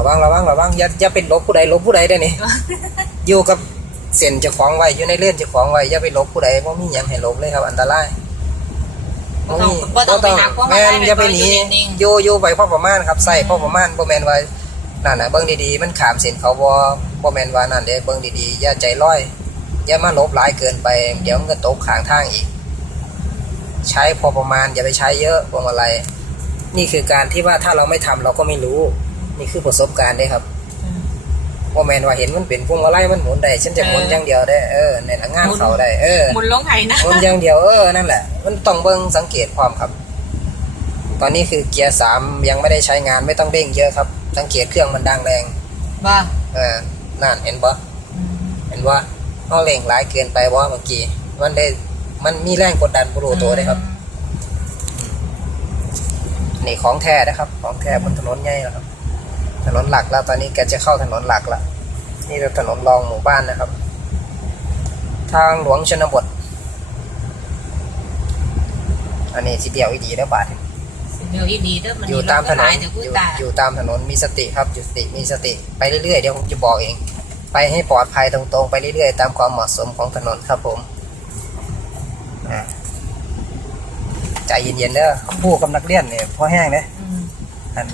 ระวังระวังระวังอย่าอย่าไปลบผู้ใดลบผู้ใดได้อนี่อยู่กับเส้นเจ้าของไว้อยู่ในเลื่อนเจ้าของไว้อย่าไปลบผู้ใดเพราะมีหยังให้ลบเลยครับ อันตรายบ่ต้องบ่ต้องไปหาพวกมันแม่นได้อย่าไปหนีอยู่นิ่งๆอยู่อยู่ไปพ่อประมาณครับใส่พ่อประมาณบ่แม่นว่านั่นน่ะเบิ่งดีๆมันขามเส้นเขาบ่บ่แม่นว่านั่นเด้เบิ่งดีๆอย่าใจลอยอย่ามาลบหลายเกินไป เดี๋ยวมันก็ตกข้างทางอีก ใช้พอประมาณอย่าไปใช้เยอะพวงมาลัยนี่คือการที่ว่าถ้าเราไม่ทำเราก็ไม่รู้ นี่คือประสบการณ์เด้ครับว่าแมนว่าเห็นมันเป็นพวงมาลัยมันหมุนได้ฉันจะหมุนอย่างเดียวได้เออในหลังงานเขาได้เออหมุนลงไห้นะหมุนอย่างเดียวเออนั่นแหละ มันต้องเบิ่งสังเกตความครับ ตอนนี้คือเกียร์สามยังไม่ได้ใช้งานไม่ต้องเร่งเยอะครับ สังเกตเครื่องมันดังแรงว่าเออนั่นเห็นปะเห็นว่าเอาเร่งหลายเกินไปว่าเมื่อกี้มันได้มันมีแรงกดดันบรูตัวเลยครับนี่ของแท้นะครับ ของแท้บนถนนใหญ่แล้วครับถ นนหลักแล้วตอนนี้แกจะเข้าถนนหลักละนี่เป็นถนนรองหมู่บ้านนะครับ ทางหลวงชนบท อันนี้สิเดียวอีดีแล้วบาทเดี๋ยวอีดีเด้อมันอยู่ตามถนนเดี๋ยวอกูยู่ตายอยู่ตามถนนมีสติครับอยู่สติมีสติไปเรื่อยๆเดี๋ยวผมจะบอกเอง ไปให้ปลอดภัยตรงๆ ไปเรื่อยๆ ตามความเหมาะสมของถนนครับผมอะใจเย็นๆเด้อผู้กับนักเรียนเนี่ยพอแห้งเนี่ยอืมอัน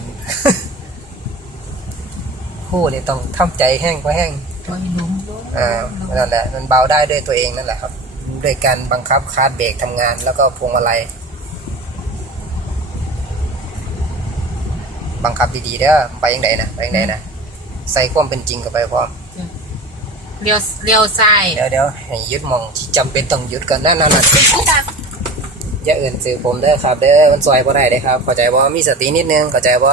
ผู้นี่ต้องทำใจแห้งพอแห้งโอ้ยหลุมหลุมอ่านั่นแหละมันเบาได้ด้วยตัวเองนั่นแหละครับด้วยการบังคับคาดเบรกทำงาน แล้วก็พวงมาลัยบังคับดีๆเด้อไปยังไงนะไปยังไงนะใส่ความเป็นจริงเข้าไปพร้อมเลี้ยวเลี้ยวซ้ายเดี๋ยวเดี๋ยวให้ยึดหมองที่จำเป็นต้องยึดกันนั่นนั่นนั่นกูตายอย่าเอื่นซื้อผมเด้อครับ เด้อมันซอยบ่ได้เด้อครับเข้าใจบ่มีสตินิดนึงเข้าใจบ่